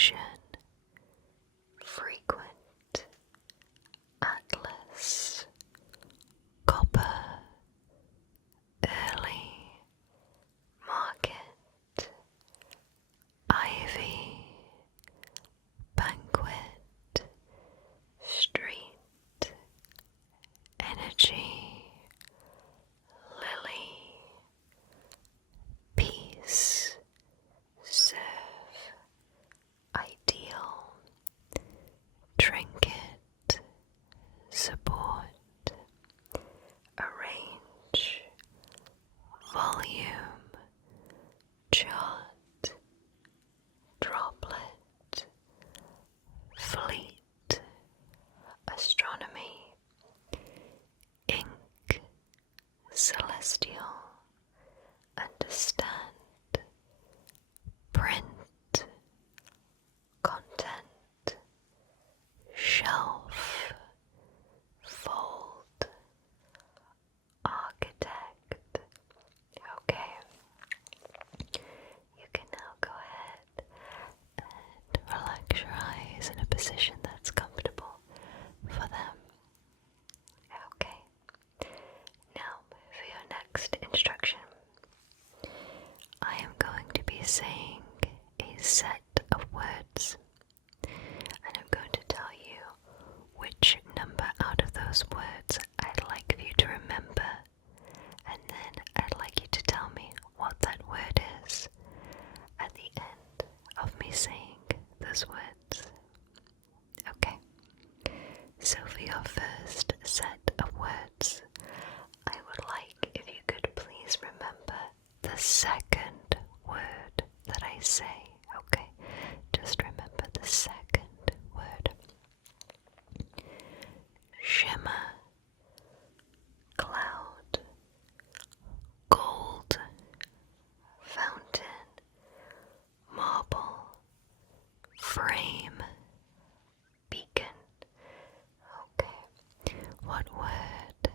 vision, frequent, atlas, copper, early, market, ivy, banquet, street, energy, lily, peace, serve, ideal, trinket, support, arrange, volume, chart, droplet, fleet, astronomy, ink, celestial, understand, print, content, shelf, fold, architect. Okay, you can now go ahead and relax your eyes in a position that's comfortable for them. Okay, now for your next instruction, I am going to be saying a set of words, and I'm going to tell you which number out of those words I'd like for you to remember, and then I'd like you to tell me what that word is at the end of me saying those words. Okay, so for your first set of words, I would like if you could please remember the second word that I say. Okay, just remember the second word. Shimmer, cloud, gold, fountain, marble, frame, beacon. Okay, what word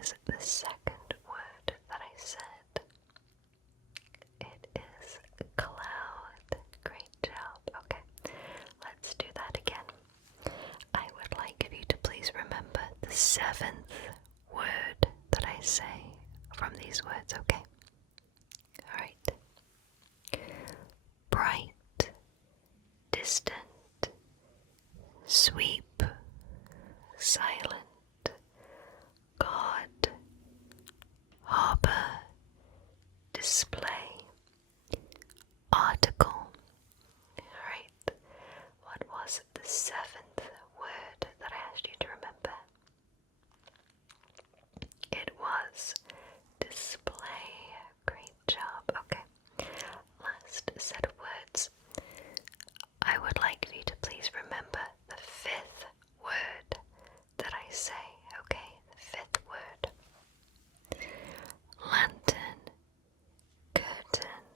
is the second word that I said? It is cloud. Great job. Okay, let's do that again. I would like you to please remember the seventh word that I say from these words, okay? Alright. Bright, distant, sweep, silent, God, harbor, display, article. Alright, what was the seventh word that I asked you to remember? It was display. Great job. Okay, last set of words. I would like you to please remember the fifth word that I say. Okay, the fifth word. Lantern, curtain,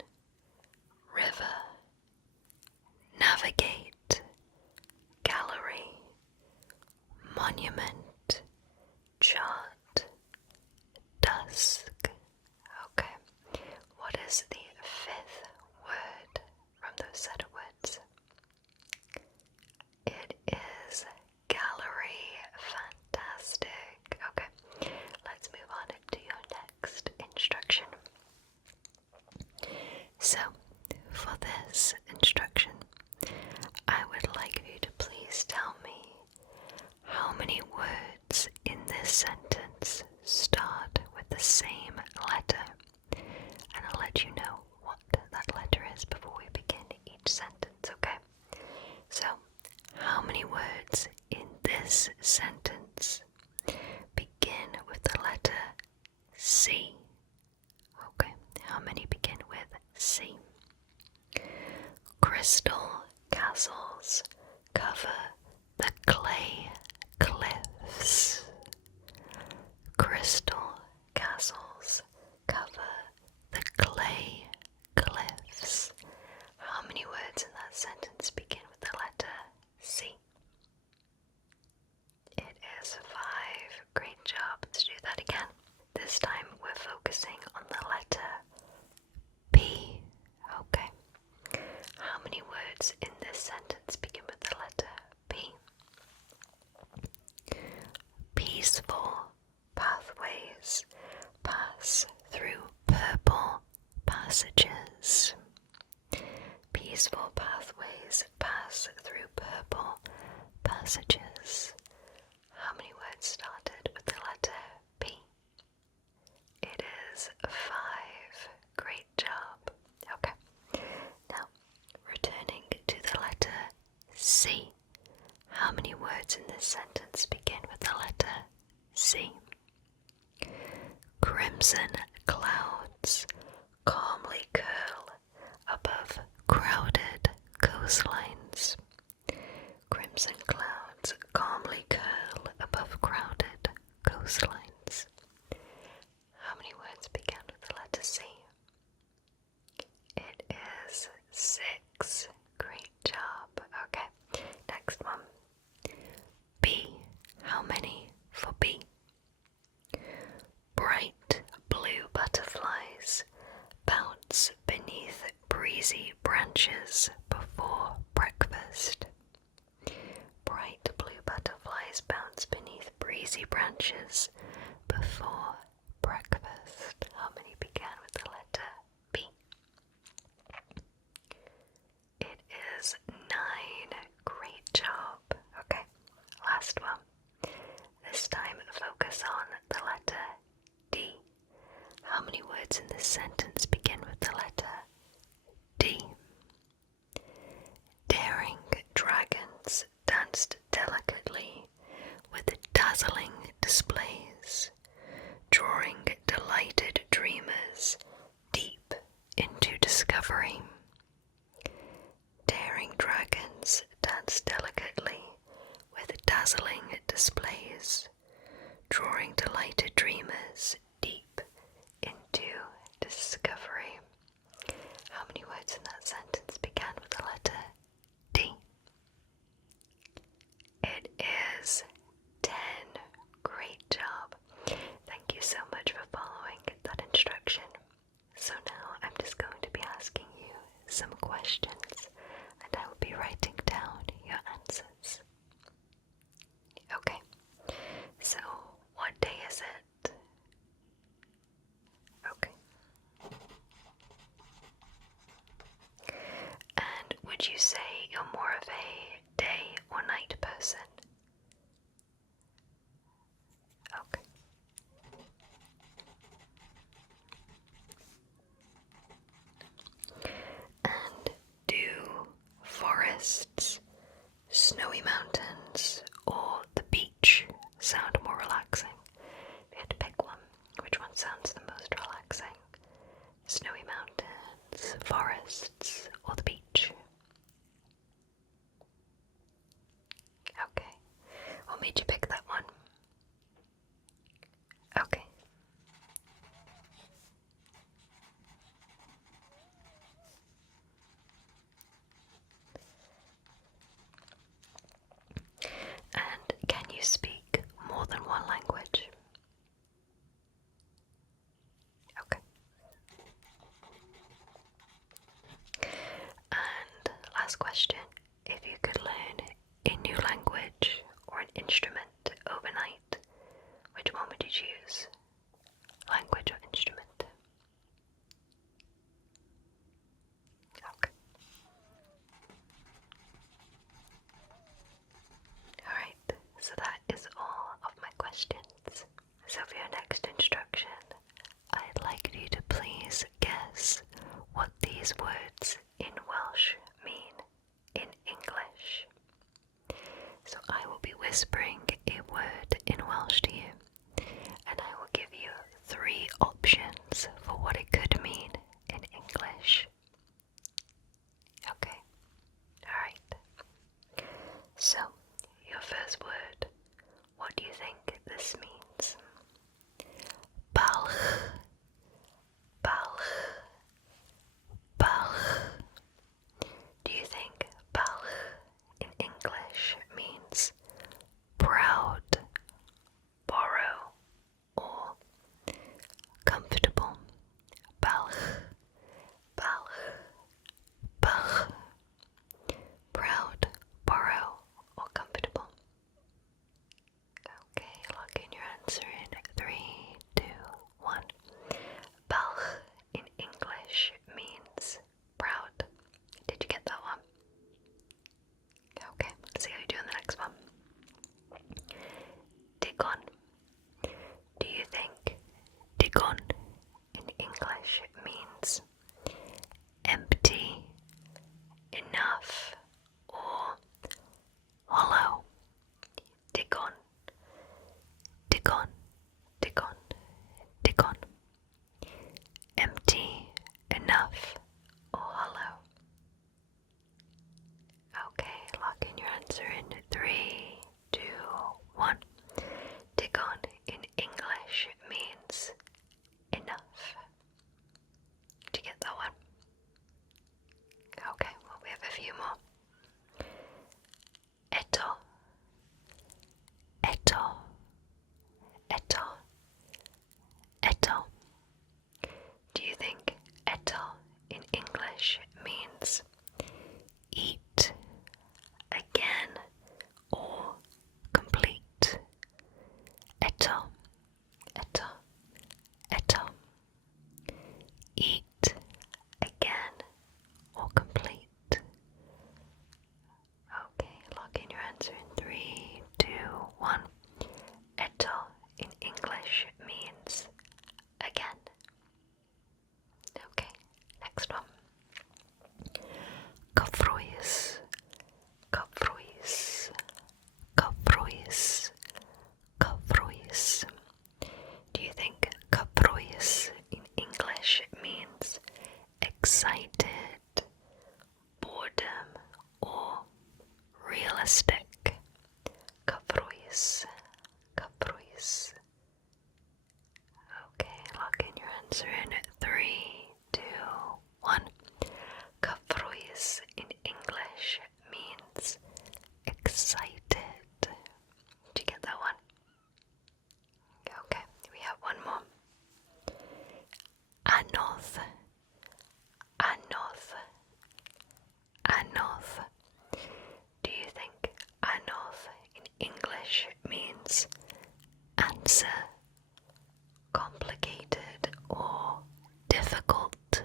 river, navigate, gallery, monument, chart, dusk. Okay, what is the fifth word from those set of words? It is gallery. Fantastic. Okay, let's move on to your next instruction. So, for this instruction, I would like you to please tell me how many words in this sentence start with the same letter, and I'll let you know what that letter is before we begin each sentence, okay? So, how many words in this sentence begin with the letter C? Okay, how many begin with C? Crystal castles cover the clay cliffs. Crystal castles cover the clay cliffs. How many words in that sentence begin with the letter C? It is 5. Great job. Let's do that again. This time we're focusing on the letter P. Okay. How many words in this sentence messages. How many words started with the letter P? It is 5. Great job. Okay. Now, returning to the letter C. How many words in this sentence begin with the letter C? Crimson clouds calmly curl above crowded coastlines. Crimson clouds calmly curl above crowded coastlines. How many words begin with the letter C? It is 6. Great job. Okay, next one. B. How many for B? Bright blue butterflies bounce beneath breezy branches before breakfast. Bright blue butterflies bounce beneath breezy branches before breakfast. How many began with the letter B? It is 9. Great job. Okay, last one. This time focus on the letter D. How many words in this sentence begin with the letter D? Daring dragons danced delicately with dazzling displays, drawing delighted dreamers deep into discovery. Daring dragons dance delicately with dazzling displays, drawing delighted dreamers deep into discovery. How many words in that sentence began with the letter D? It is 10. Great job. Thank you so much for following that instruction. So now I'm just going to be asking you some questions and I will be writing down your answers. Okay, so what day is it? Okay. And would you say you're more of a day or night person? Okay. And do forests, snowy mountains, or the beach sound more relaxing? If you had to pick one, which one sounds the most relaxing? Snowy mountains, forests, or the beach? Okay. What made you pick that one? Okay. And can you speak more than one language? Okay. And last question, if you could learn a new language or an instrument overnight, which one would you choose? Language or instrument? Okay. Alright, so that is all of my questions. So for your next instruction, I'd like you to please guess what these words in Welsh mean in English. So I will be whispering a word in Welsh to you, and I will give you 3 options for what it could mean in English. Okay, alright. So, your first word, what do you think this means? Balch, balch, balch. Do you think balch in English means answer in 3, 2, 1. Tick on in English means enough. Did you get that one? Okay, well, we have a few more. Eto, eto, eto, eto. Do you think eto in English means eat again or complete? Eto, eto, eto. Eat again or complete? Okay, lock in your answer in 3, 2, 1. Eto in English means again. Okay, next one. Cyffrous, cyffrous, cyffrous, cyffrous. Do you think cyffrous in English means excited, boredom, or realistic? Cyffrous, cyffrous. Okay, lock in your answer in 3, 2, 1. Cyffrous in English means excited. Did you get that one? Okay, we have one more. Anodd, anodd, anodd. Do you think anodd in English means answer, complicated, or difficult?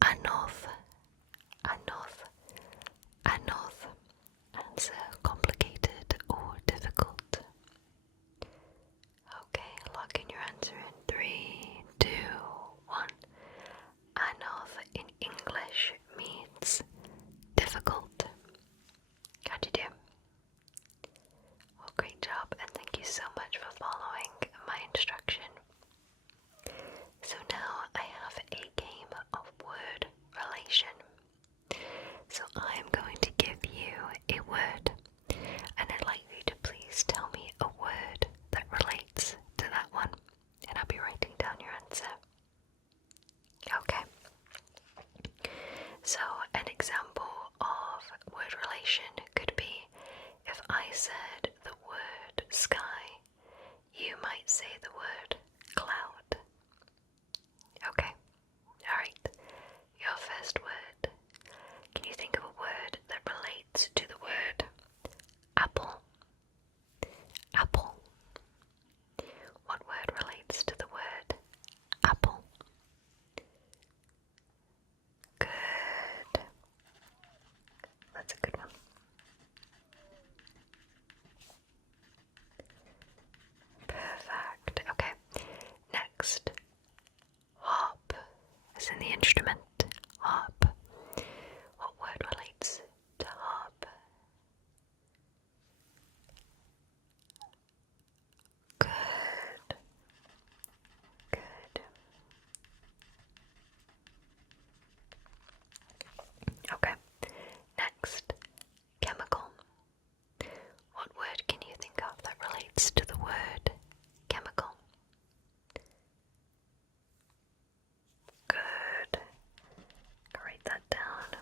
Anodd, anodd, anodd. Answer, complicated, or difficult? Okay, lock in your answer in 3, 2, 1. Anodd in English means difficult. How'd you do? Well, great job, and thank you so much for following my instruction. So now I have a game of word relation. So I'm going to give you a word, and I'd like you to please tell me a word that relates to that one, and I'll be writing down your answer. Okay. So an example of word relation could be if I said the word sky, you might say the word cloud. Okay. Alright. Your first word. Can you think of a word that relates to the word apple? Apple. What word relates to the word apple? Good. That's a good one. Perfect. Okay. Next. Harp. As in the instrument. Harp. What word relates to harp? Good. Good. Okay. Next. Chemical. What word can you think of that relates to the word chemical? Good. Write that down.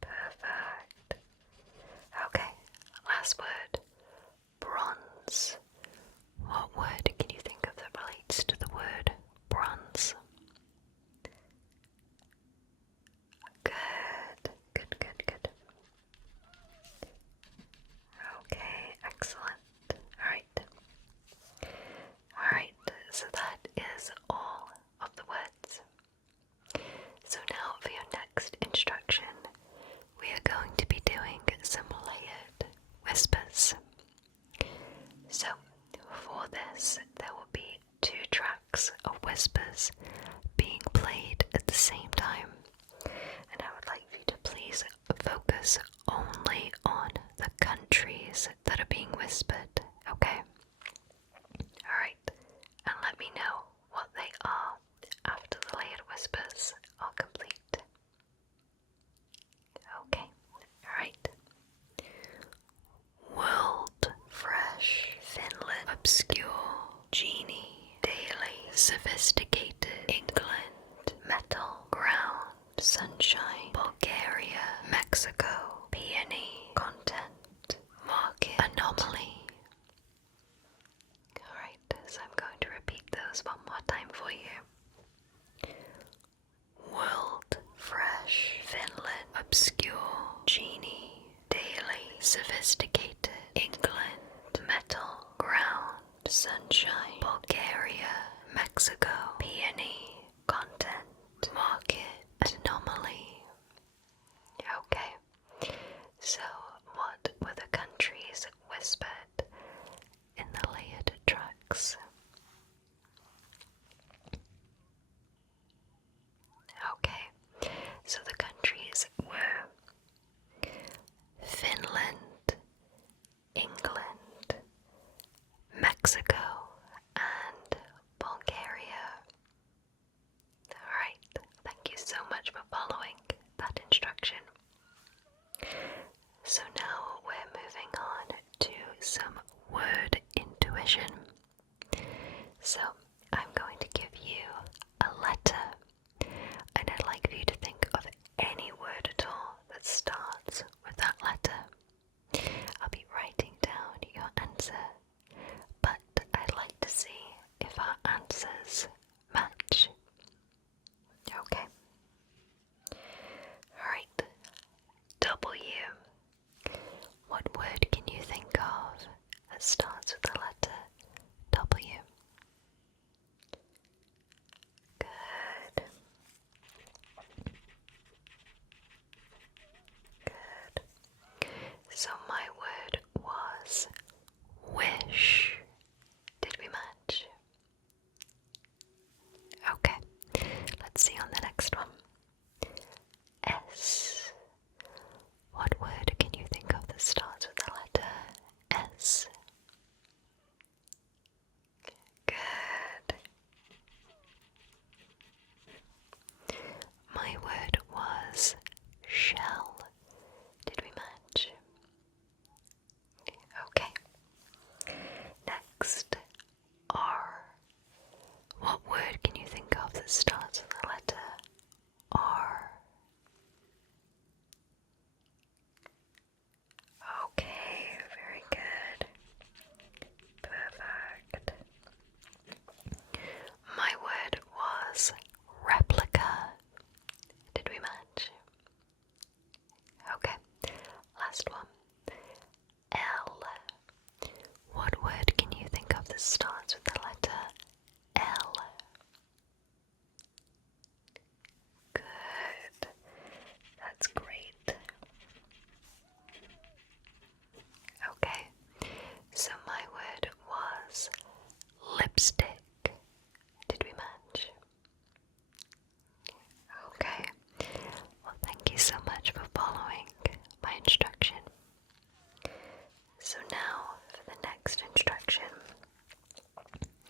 Perfect. Okay, last word. Bronze. What word can you think of that relates to the word bronze? Good. Good, good, good. Okay, excellent. Alright. Alright, so that is all of the words. So now for your next instruction, we are going to be doing some layered whispers. So for this, there will be 2 tracks of whispers being played at the same time, and I would like you to please focus only on the countries that are being whispered, okay? Alright, and let me know what they are after the layered whispers are complete. Okay, alright. So now we're moving on to some word intuition. So I'm going to give you a letter, and I'd like for you to think of any word at all that starts with that letter. I'll be writing down your answer, but I'd like to see if our answers match. Okay. Alright. W. What word can you think of that starts with the letter W? Good. Good. So my word was wish. Did we match? Okay. Let's see on the next one. S. What word can you think of that starts with the letter S? Good. My word was shell. Did we match? Okay. Next, R. What word can you think of that starts with the letter R? Okay, very good. Perfect. My word was replica. Did we match? Okay, last one. L. What word can you think of that starts with the letter L? Good. That's great. Okay, so my word was lipstick. Did we match? Okay. Well, thank you so much for following my instruction. So now, for the next instruction,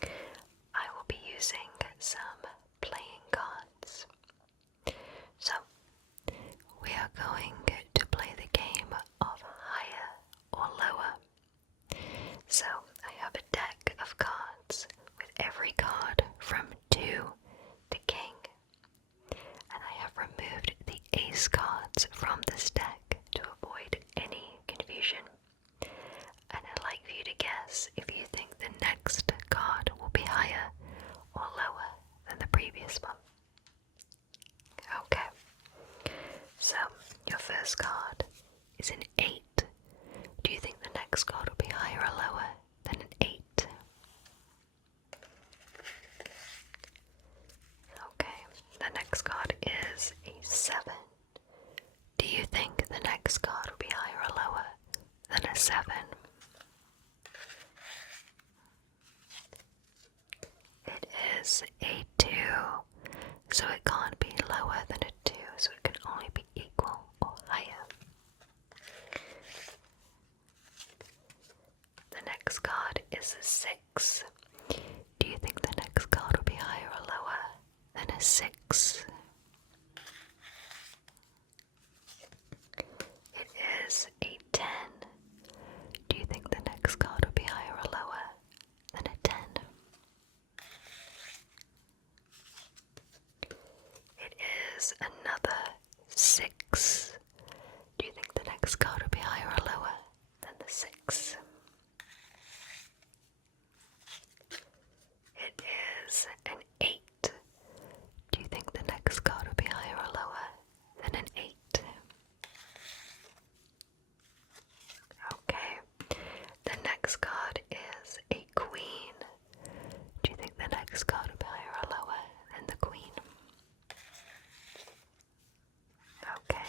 I will be using some playing cards. So, we are going to play the game of higher or lower. So, I have a deck of cards with every card from 2 to king. And I have removed the ace cards from this deck to avoid any confusion. And I'd like for you to guess if you think the next card will be higher or lower than the previous one. Okay, so your first card is an 8. Do you think the next card will be higher or lower than an 8? Okay, the next card is a 7. Do you think the next card will be higher or lower than a 7? It is a 2, so it can't be lower than a 2, so it can only be equal or higher. The next card is a 6. Do you think the next card will be higher or lower than a 6? It is a 10. Do you think the next card will be higher or lower than a 10? It is another 6. Do you think the next card will be higher or lower than the 6? It is an 8. Do you think the next card will be higher or lower than an 8? Okay. The next card is a queen. Do you think the next card will be higher or lower than the queen? Okay.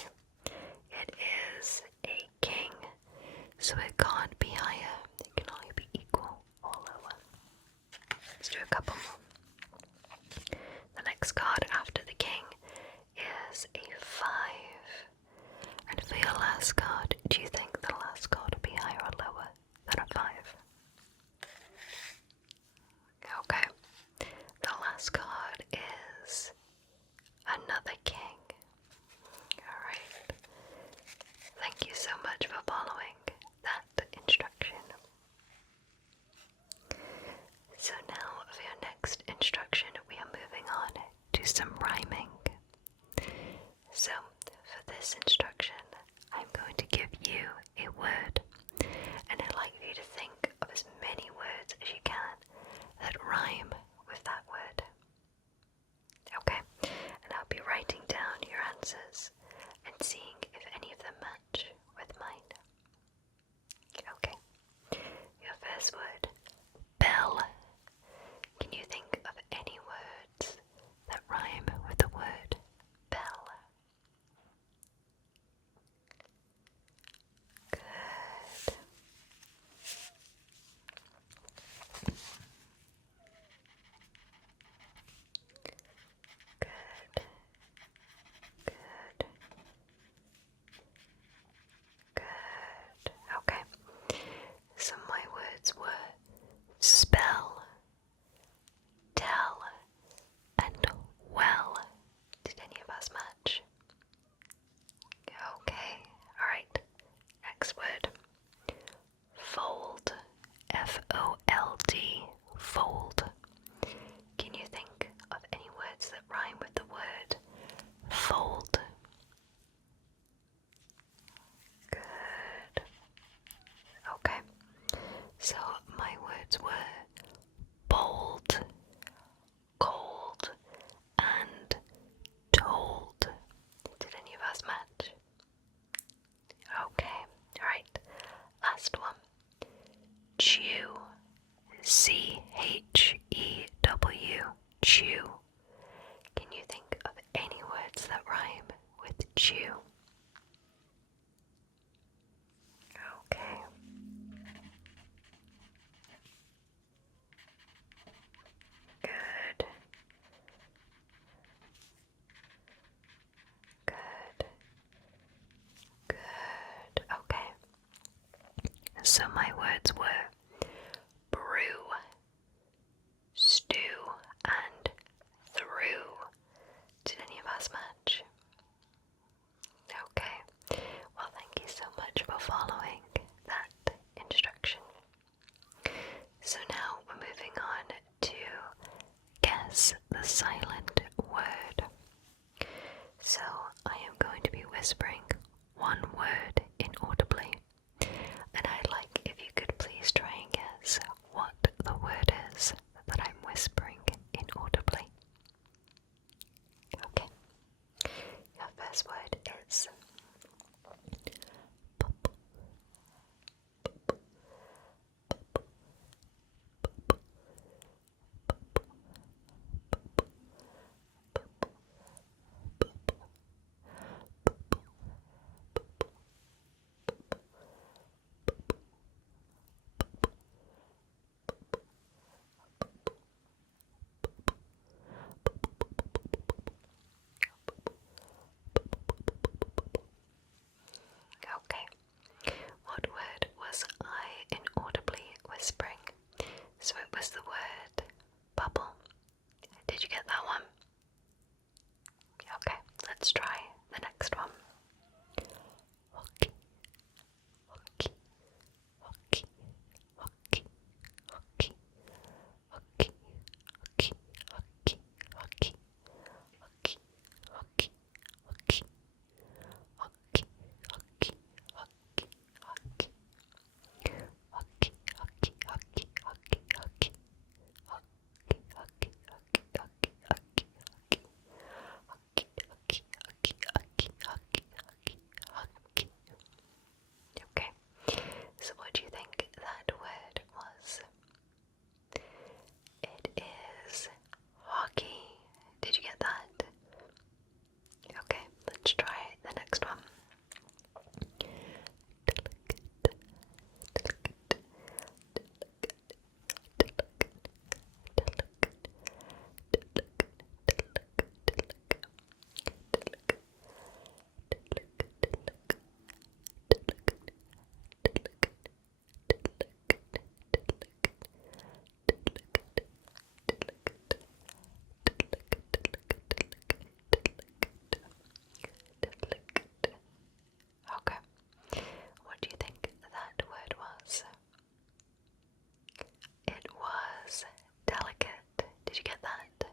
It is a king, so it can't be higher. It can only be equal or lower. Let's do a couple more. The next card after the king is a 5. And for your last card, do you think the last card will be higher or lower than a 5? Okay. The last card is another king. Alright. Thank you so much for So my words were brew, stew, and through. Did any of us match? Okay, well, thank you so much for following that instruction. So now we're moving on to guess the silent word. So I am going to be whispering one word inaudibly, and I'd like if you could please try and guess what the word is that I'm whispering inaudibly. Okay, your first word is bubble. Okay, what word was I inaudibly whispering? So it was the word bubble. Did you get that one? Okay, let's try the next one. Hockey, hockey, hockey, hockey, hockey, hockey, hockey, hockey, hockey, hockey, hockey, hockey, hockey, hockey, hockey, hockey. Hockey, hockey, hockey, hockey, hockey. Hockey, hockey, hockey, hockey, hockey, hockey. Hockey, hockey, hockey, hockey, hockey, hockey, hockey. Okay, so what do you think that word was? It is hockey. Did you get that? Okay, let's try the next one. Okay, what do you think that word was? It was delicate. Did you get that?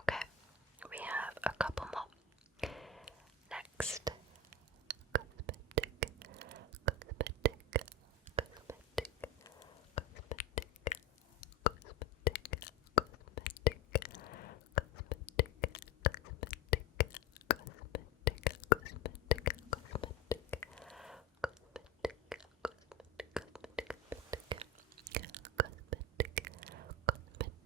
Okay, we have a couple more. Next, cosmetic, cosmetic, cosmetic, cosmetic, cosmetic, cosmetic, cosmetic, cosmetic, cosmetic, cosmetic, cosmetic,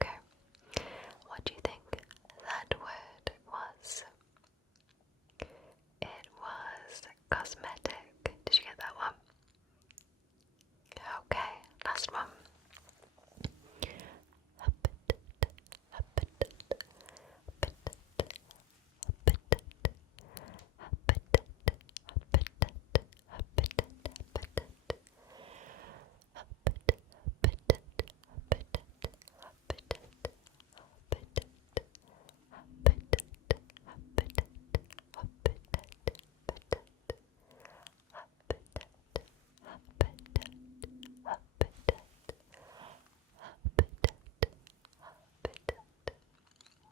Okay, what do you think that word was? It was cosmetic. Did you get that one? Okay, last one. Habitat, habitat, habitat, habitat, habitat, habitat, habitat, habitat.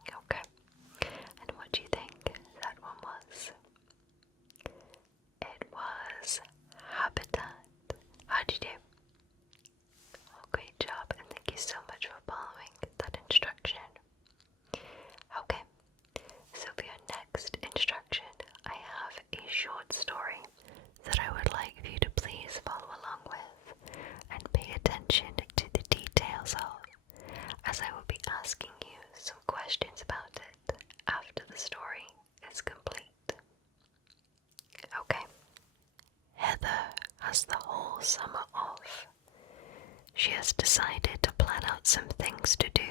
Okay, and what do you think that one was? It was habitat. How did you do? Oh, great job, and thank you so much for following that instruction. Okay, so for your next instruction, I have a short story that I would like for you to please follow along with and pay attention to the details of, as I will be asking you some questions about it after the story is complete. Okay. Heather has the whole summer off. She has decided to plan out some things to do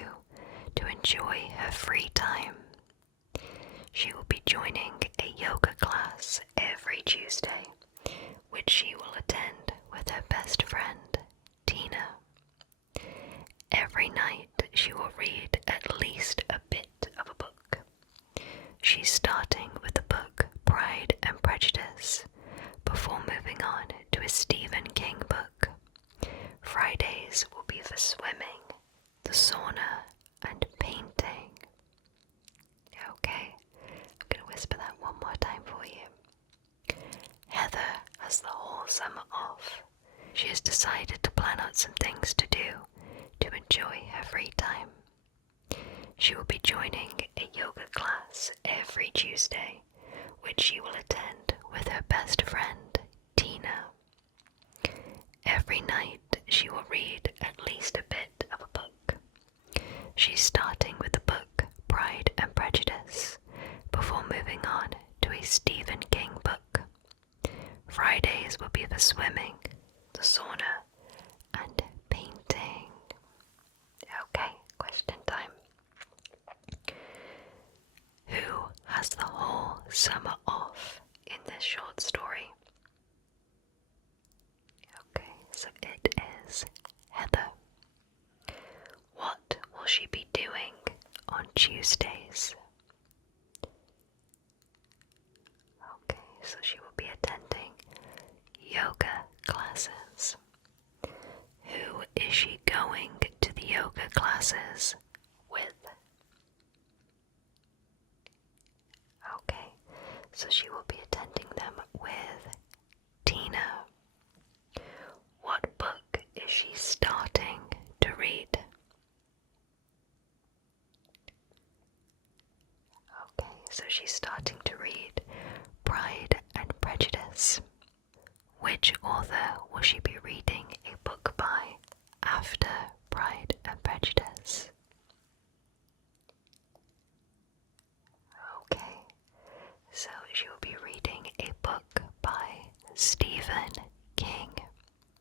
to enjoy her free time. She will be joining a yoga class every Tuesday, which she will attend with her best friend, Tina. Every night she will read at least a bit of a book. She's starting with the book Pride and Prejudice before moving on to a Stephen King book. Fridays will be for swimming, the sauna, and painting. Okay, I'm going to whisper that one more time for you. Heather has the whole summer off. She has decided to plan out some things to do to enjoy her free time. She will be joining a yoga class every Tuesday, which she will attend with her best friend, Tina. Every night she will read at least a bit of a book. She's starting with the book Pride and Prejudice before moving on to a Stephen King book. Fridays will be for swimming, the sauna, and painting. Okay, question time. Who has the whole summer off in this short story? Okay, so it is Heather. What will she be doing on Tuesdays? Okay, so she will be attending yoga classes. Who is she going to the yoga classes with? Okay, so she will be attending them with Tina. What book is she starting to read? Okay, so she's starting to read Pride and Prejudice. Which author will she be reading a book by after Pride and Prejudice? Okay, so she will be reading a book by Stephen King.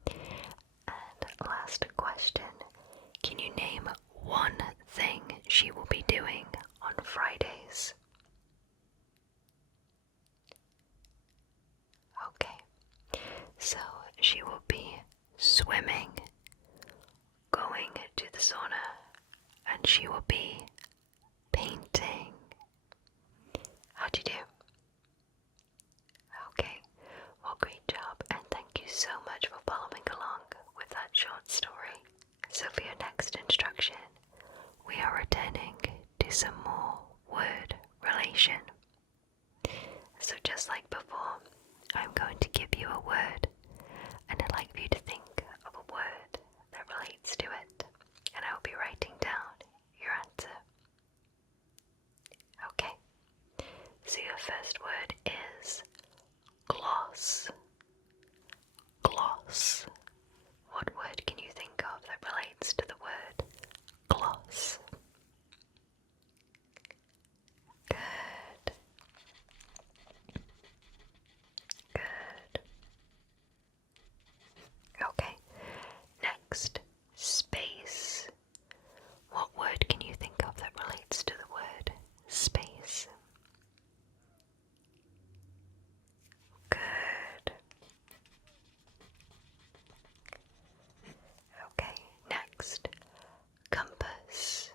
And last question, can you name one thing she will be doing on Fridays? Okay, so she will be swimming, going to the sauna, and she will be painting. How'd you do? Okay, well, great job, and thank you so much for following along with that short story. So for your next instruction, we are returning to some more word relation. So just like before, I'm going to give you a word, and I'd like for you to think of a word that relates to it, and I'll be writing down your answer. Okay, so your first word is gloss. Gloss. What word can you think of that relates to the word gloss? Good. Good. Okay, next, space. What word can you think of that relates to the word space? Good. Okay, next, compass.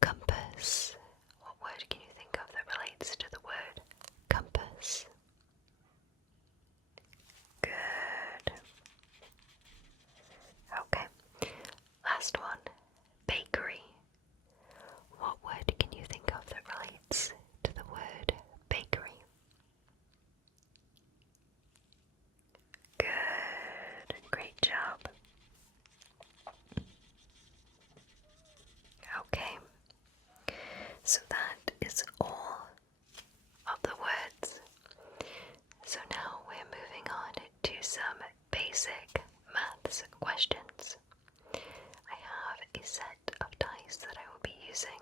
Compass. What word can you think of that relates to the word compass? Good. Okay, last one, bakery. What word can you think of that relates to the word bakery? Good. Great job. Okay. So that is all of the words. So now we're moving on to some basic maths questions. I have a set of dice that I will be using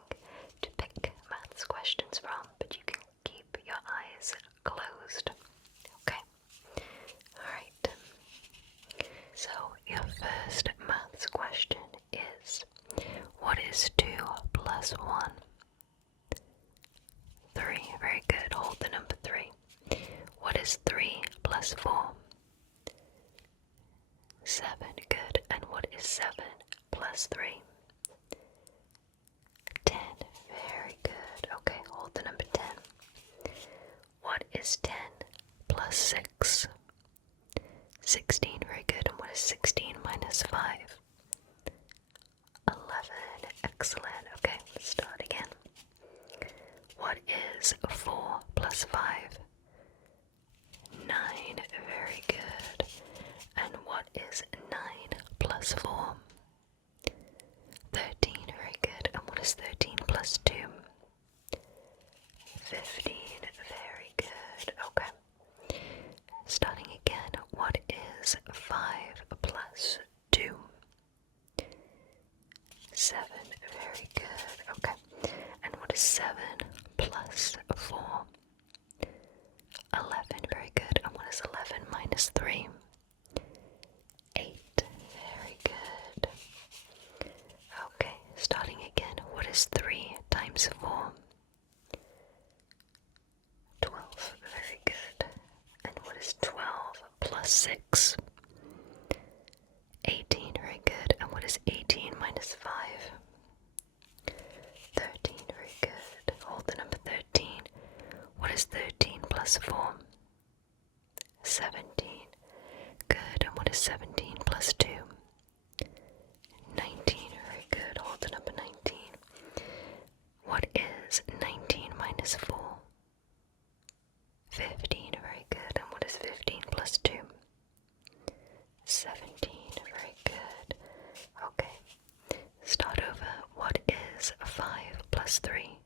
to pick maths questions from, but you can keep your eyes closed. Okay? Alright. So your first maths question is, what is 2 plus 1? 3. is 3 plus 4? 7, good. And what is 7 plus 3? 10, very good. Okay, hold the number 10. What is 10 plus 6? 16, very good. And what is 16 minus 5? 11, excellent. Okay, let's start again. What is 4 plus 5? 9, very good. And what is 9 plus 4? 13, very good. And what is 13 plus 2? 15, very good. Okay. Starting again, what is 5 plus 2? 7, very good. Okay. And what is 7 plus 4? 11, very good. And what is 11 minus 3? 8, very good. Okay, starting again. What is 3 times 4? 12, very good. And what is 12 plus 6? 18, very good. And what is 18 minus 5? 13, very good. Hold the number 13. What is 13 plus 4? 17, good. And what is 17 plus 2? 19, very good. Hold the number 19. What is 19 minus 4? 15, very good. And what is 15 plus 2? 17, very good. Okay, start over. What is 5 plus 3?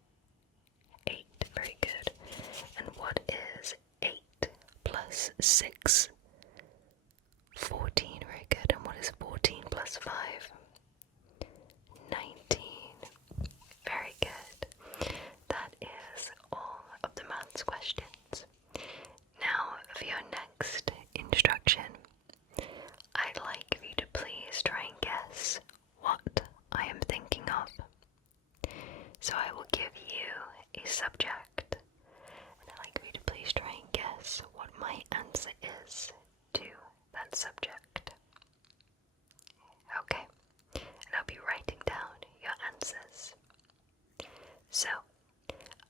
8, very good. And what is 8 plus 6? 14, very good. And what is 14 plus 5? 19, very good. That is all of the maths questions. Now, for your next instruction, I'd like you to please try and guess what I am thinking of. So I will give you a subject, and I'd like you to please try and guess what my answer is to that subject. Okay, and I'll be writing down your answers. So,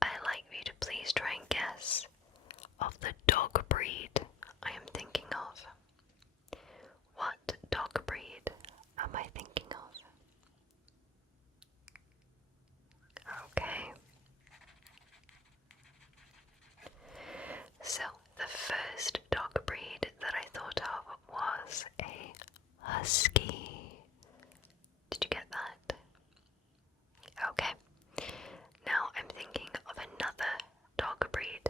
I'd like you to please try and guess of the dog breed I am thinking of. What dog breed am I thinking of? Okay. So, the first dog breed that I thought of was a husky. Did you get that? Okay. Now I'm thinking of another dog breed.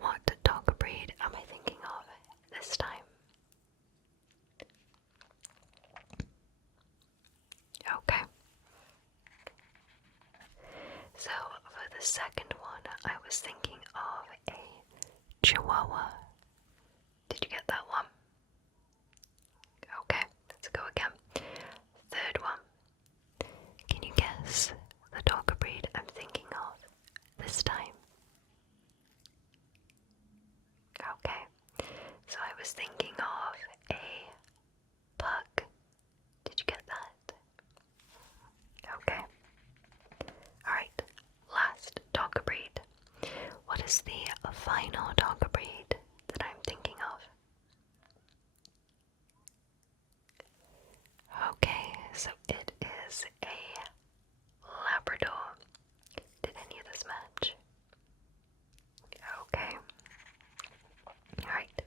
What dog breed am I thinking of this time? Okay. So for the second one, I was thinking of a Chihuahua. Did you get that one? Okay, let's go again. Third one. Can you guess the dog breed I'm thinking of this time? Okay, so I was thinking of a pug. Did you get that? Okay. Alright, last dog breed. What is the final dog breed that I'm thinking of? Okay, so it is a Labrador. Did any of this match? Okay. Alright,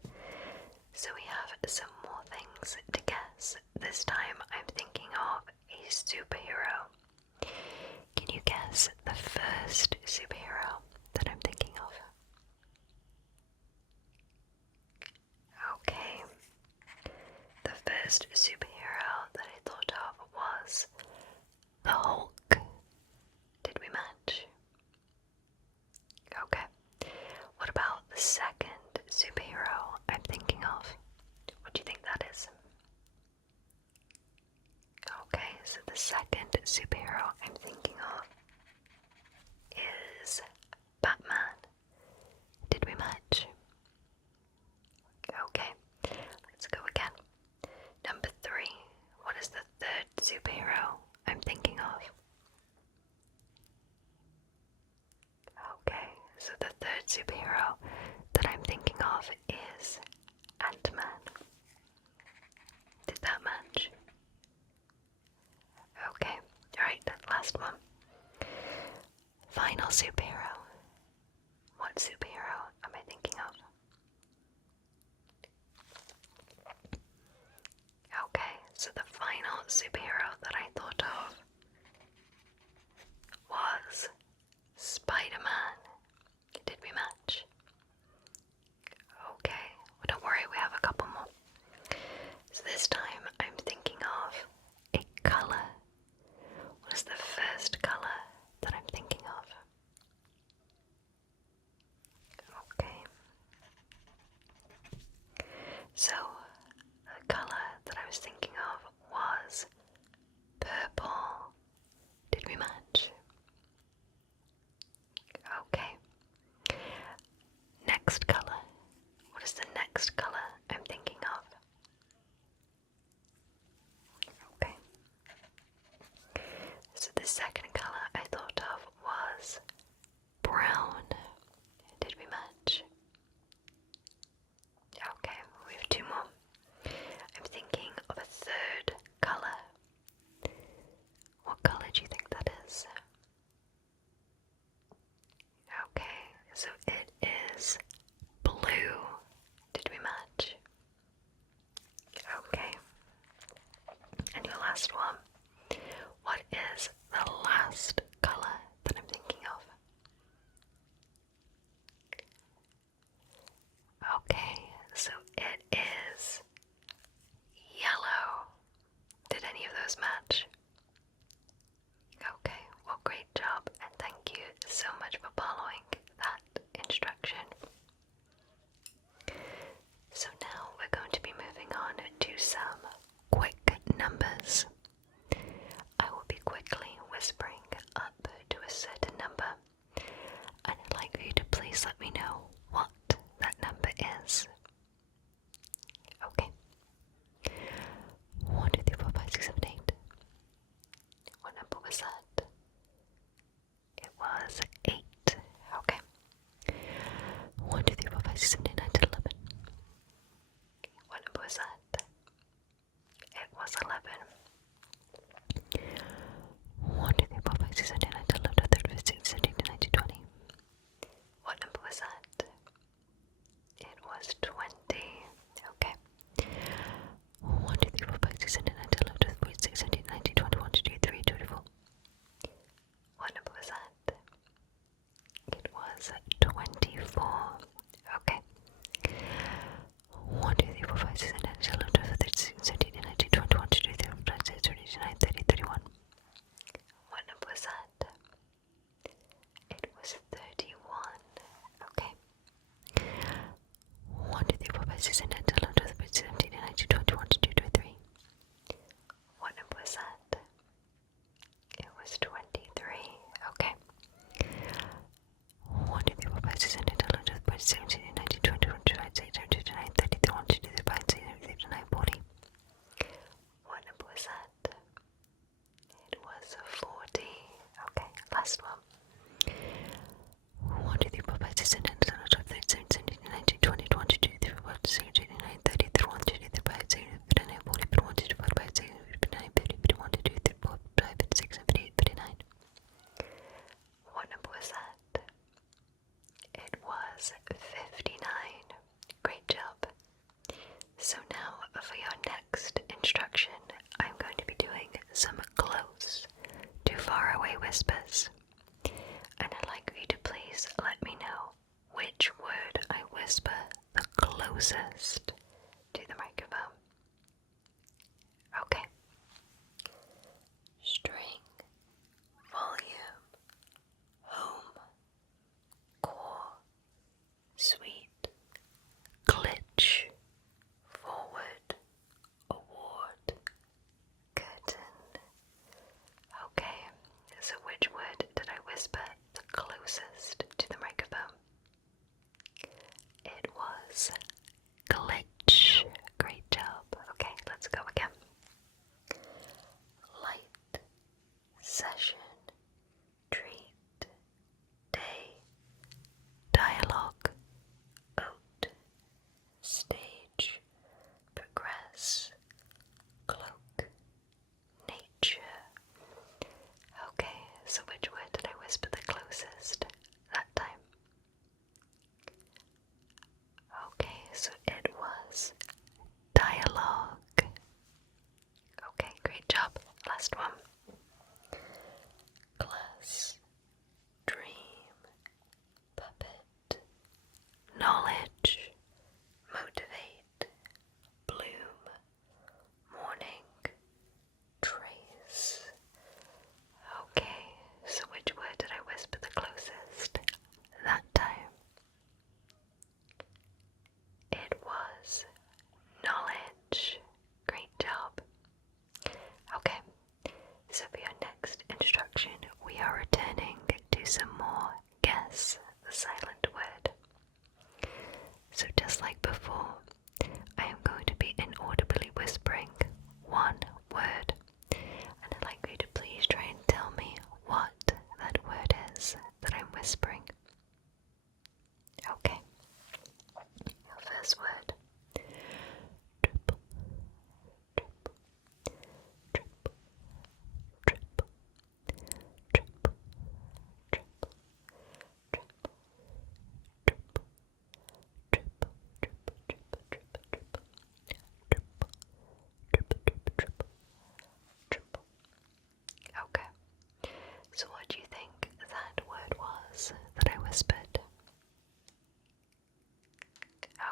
so we have some more things to guess. This time I'm thinking of a superhero. Can you guess the first superhero that I'm thinking of? Okay. The first superhero that I thought of was the Hulk. Did we match? Okay. What about the second superhero I'm thinking of? What do you think that is? Okay, so the second superhero I'm thinking of is Batman. Did we match? superhero that I'm thinking of is Ant-Man. Did that match? Okay, alright, last one. Final superhero. What superhero am I thinking of? Okay, so the final superhero that I thought of was Spider-Man. Did we match? Okay, well don't worry, we have a couple more. So this time I'm thinking of a colour. What is the first colour that I'm thinking of? Okay. So the colour that I was thinking of was purple. Did we match? Okay. Next colour. What is the next colour I'm thinking of? Okay. So the second colour I thought of was brown. Did we match? Okay, we have two more. I'm thinking of a third colour. What colour do you think that is? Okay, so it is blue. Did we match? Okay. And your last one. What is the last colour that I'm thinking of? Okay, so it is yellow. Did any of those match? Okay, well, great job, and thank you so much for following that instruction. So now we're going to be moving on to some quick numbers. I will be quickly whispering up to a certain number, and I'd like for you to please let me know what that number is. Okay. 1, 2, 3, 4, 5, 6, 7, 8. What number was that? It was 8. Okay. 1, 2, 3, 4, 5, 6, 7, 8, 9, 10, 11. What number was that? It was 11. 1, 2, 3, 4, 5, 6, 7, 8, 9, 10, 11, 12, 13, 14, 15, 16, 17, 18, 19, 20. What number was that? It was 20. Okay. 1, 2, 3, 4, 5, 6, 7, 8, 9, 10, 11, 12, 13, 14, 16, 17, 18, 19, 20, 1, 2, 3, 24. What number was that? It was 24. Okay. 1, 2, 3, 4, 5, 6, 7, 8, 9, 10, 11, 12, 13, 16, 17, 18, 19, 20, 1, 2, 3, 4, 5, 6, 7, 8, 9, 30, 31. What number was that? It was 31. Okay. 1, 2, 3, 4, 5, 6, 7, 8, 9, 10, 11, 12, 13, 17, 18, 19, 20, 1, 2, 3, 23. What number was that? It was 23. Okay. 1, 2, 3, 4, 5, 6, 7, 8, 9, 11, 12, 13, 17, 18, 19, 20, 1, 2, 5, 6, 7, 8, 9, 30, 31, 2, 3, 4, 5, 6, 7, 8, 9, 40. What number was that? It was 40. Okay, last one. 1, 2, 3, 4, 5, 6, 7, 8, 9, 12, 13, 17, 18, 19, 20, 1, 2, 3, 4, 5, 6, 7, 8, 9, 30, 31, 2, 3, 4, 5, 6, 7, 8, 9, 40, 41, 2, 3, 4, 5, 6, 7, 8, 9, 50, 51, 2, 3, 4, 5, 6, 7, 8, 59. What number was that? It was 59. Great job. So now for your next instruction, I'm going to be doing some close to far away whispers. And I'd like for you to please let me know which word I whisper the closest to the microphone. Okay. String, volume, home, core, sweet, glitch, forward, award, curtain. Okay, so which word did I whisper the closest to the microphone? It was glitch. whisper the closest that time? Okay, so it was dialogue. Okay, great job. Last one. Class, dream, puppet, knowledge, motivate, bloom, morning, trace. Okay, so which word did I whisper the closest that time? It was knowledge. Great job. Okay, so for your next instruction, we are returning to some more guess the silent word. So just like before, I am going to be inaudibly whispering one word, and I'd like you to please try and tell me what that word is that I'm whispering. Okay, your first word. Triple, triple, triple, triple, triple, triple, triple, triple. Okay. So what do you think that word was that I whispered?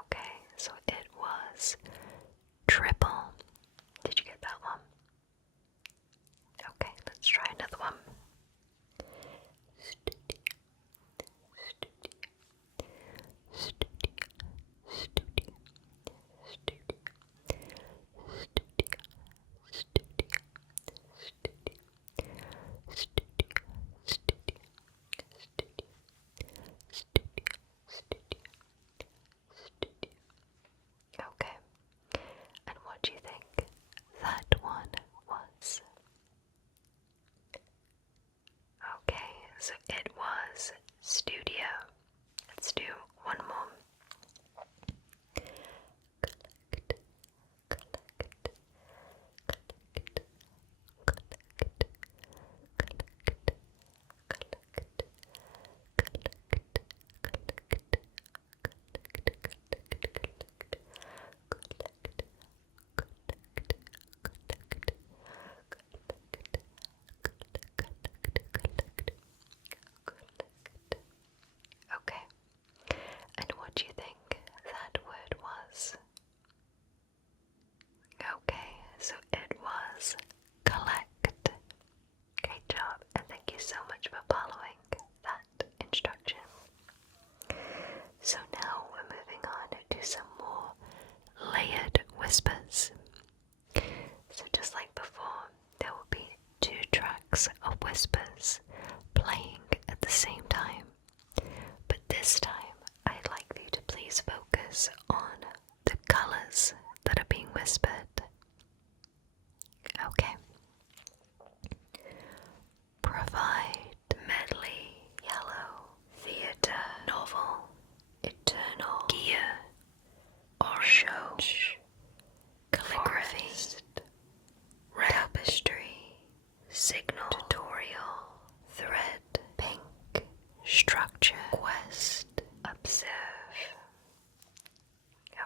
Okay, so it was triple. Did you get that one? Okay, let's try another one. Studio, studio, studio, studio, Okay, and what do you think that one was? Okay, so it was studio. Let's do one more. Okay, and what do you think that word was? Okay, so it was collect. Great job, and thank you so much for following that instruction. So now we're moving on to some more layered whispers. So just like before, there will be 2 tracks of whispers playing at the same time. But this time, I'd like you to please focus on the colors that are being whispered. Okay. Provide, medley, yellow, theatre, novel, eternal, gear, orange, calligraphy, tapestry, signal, tutorial, thread, pink, structure, quest, observe.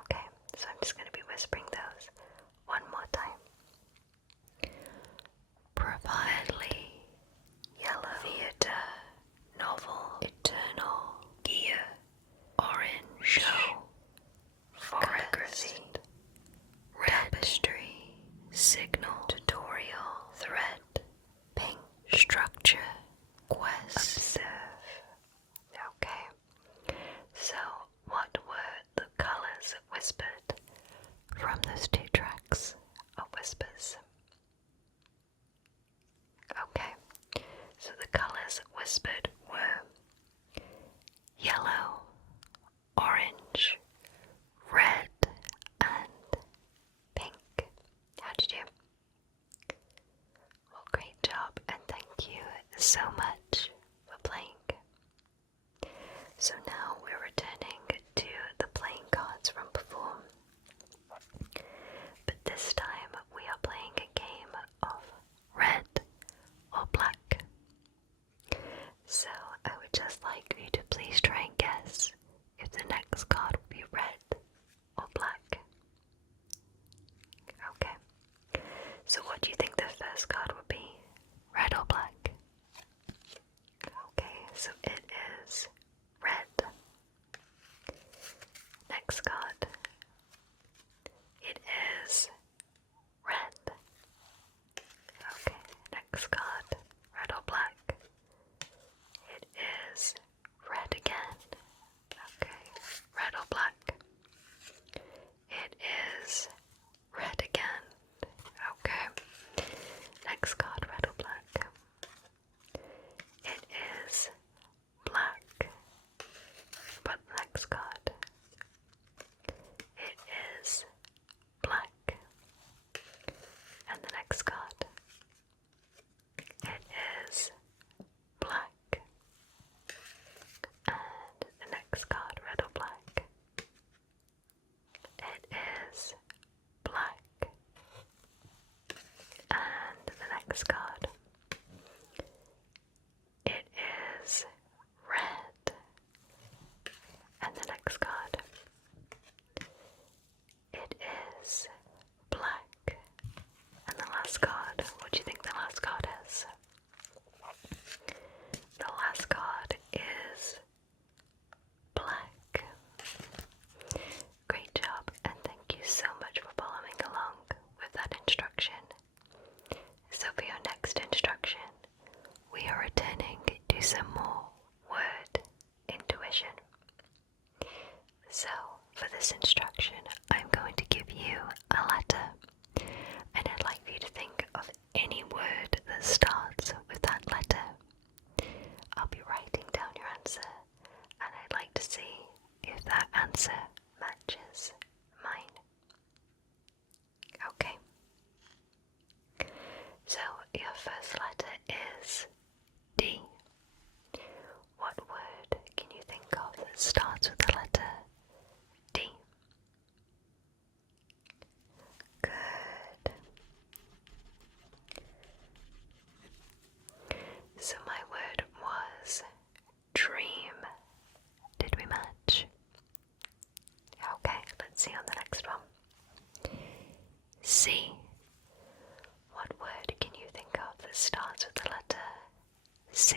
Okay, so I'm just going to be whispering those one more time. Providely, yellow, theatre, novel, eternal, gear, orange, show, forest, tapestry, signal, tutorial, thread, pink, structure, quest, observe. is red again. Okay, red or black? It is red again. Okay. Next card, red or black? It is black. But the next card. It is black. And the next card. It is black. And the next card, red or black? It is black. And the next card. It is red. And the next card. It is black. And the last card, what do you think the last card is? The last card is black. Great job, and thank you so much for following along with that instruction. So for your next instruction, we are returning to some more word intuition. So for this instruction, I'm going to give you a letter, and I'd like for you to think of any word that starts with that letter. I'll be writing down your answer, and I'd like to see if that answer matches mine. Okay. So your first letter is D. What word can you think of that starts with the letter D? Good. So my word was dream. Did we match? Okay, let's see on the next one. C. What word can you think of that starts with the letter C?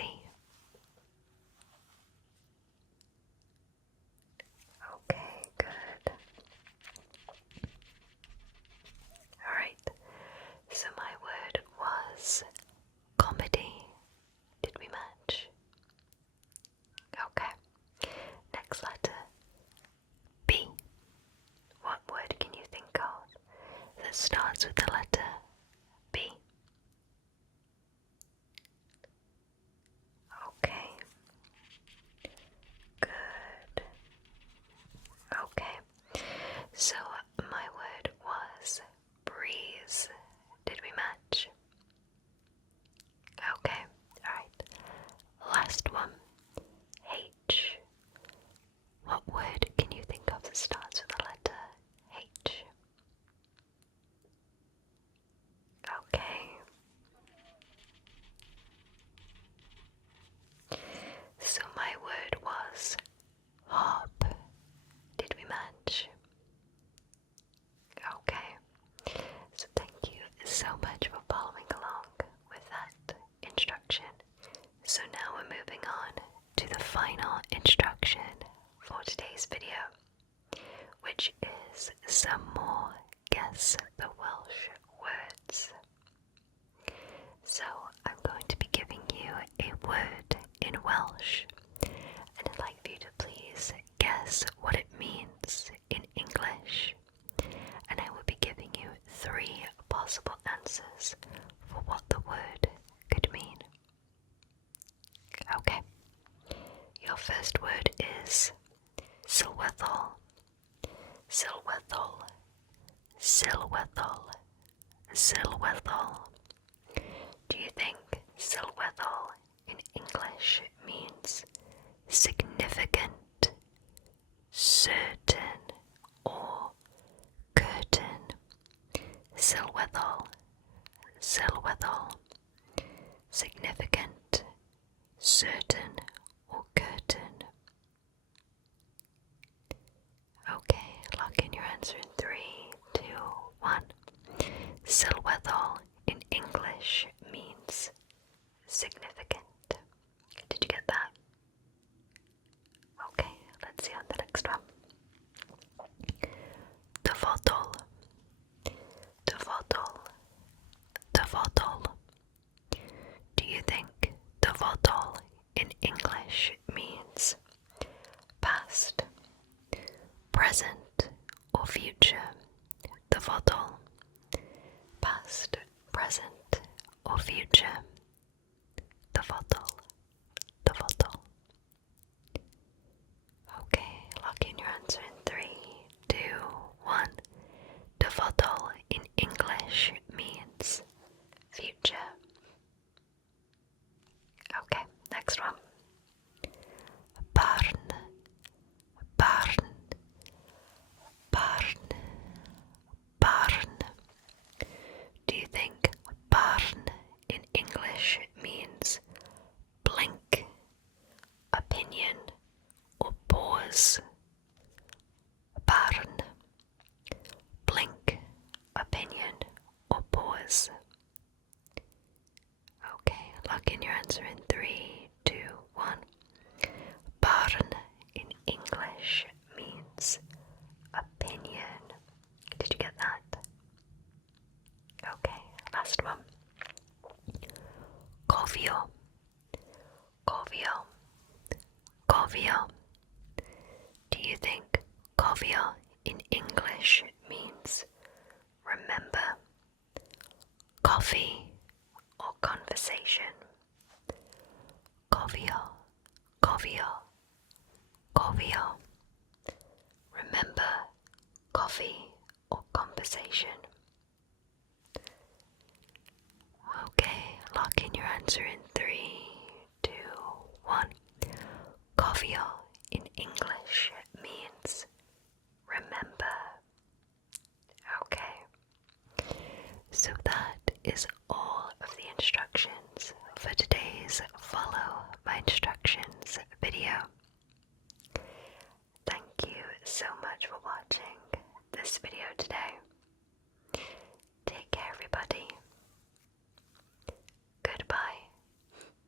Okay, good. Alright, so my word was comedy. Did we match? Okay, next letter, B. What word can you think of that starts with the letter B? Okay, good. Okay, so my word was breeze. Did we match? Okay, alright. Last one, H. What word can you think of that starts with the letter H? Okay. So my word was hop. Did we match? Okay. So thank you so much for following along with that instruction. So now we're moving on to the final instruction for today's video, which is some more Guess the Welsh Words. So I'm going to be giving you a word in Welsh, and I'd like for you to please guess what it means in English, and I will be giving you 3 possible answers for what the word could mean. Okay, your first word is Silwerthol. Silwerthol. Silwerthol. Silwerthol. Do you think Silwerthol in English means significant, certain, or curtain? Silwerthol. Silwerthol. Significant, certain, or curtain? Okay, lock in your answer in 3, 2, 1. Silwerthol in English means significant. Did you get that? Okay, let's see on the next one. Dyfodol. Dyfodol. Dyfodol. Do you think dyfodol in English pause, barn, blink, opinion, or pause. Okay, lock in your answer in 3, 2, 1. Barn in English means opinion. Did you get that? Okay, last one. Cofio, cofio, cofio. Do you think cofio in English means remember, coffee, or conversation? Cofio, cofio, cofio. Remember, coffee, or conversation? Okay, lock in your answer in 3, 2, 1. Cofio in English means remember. Okay, so that is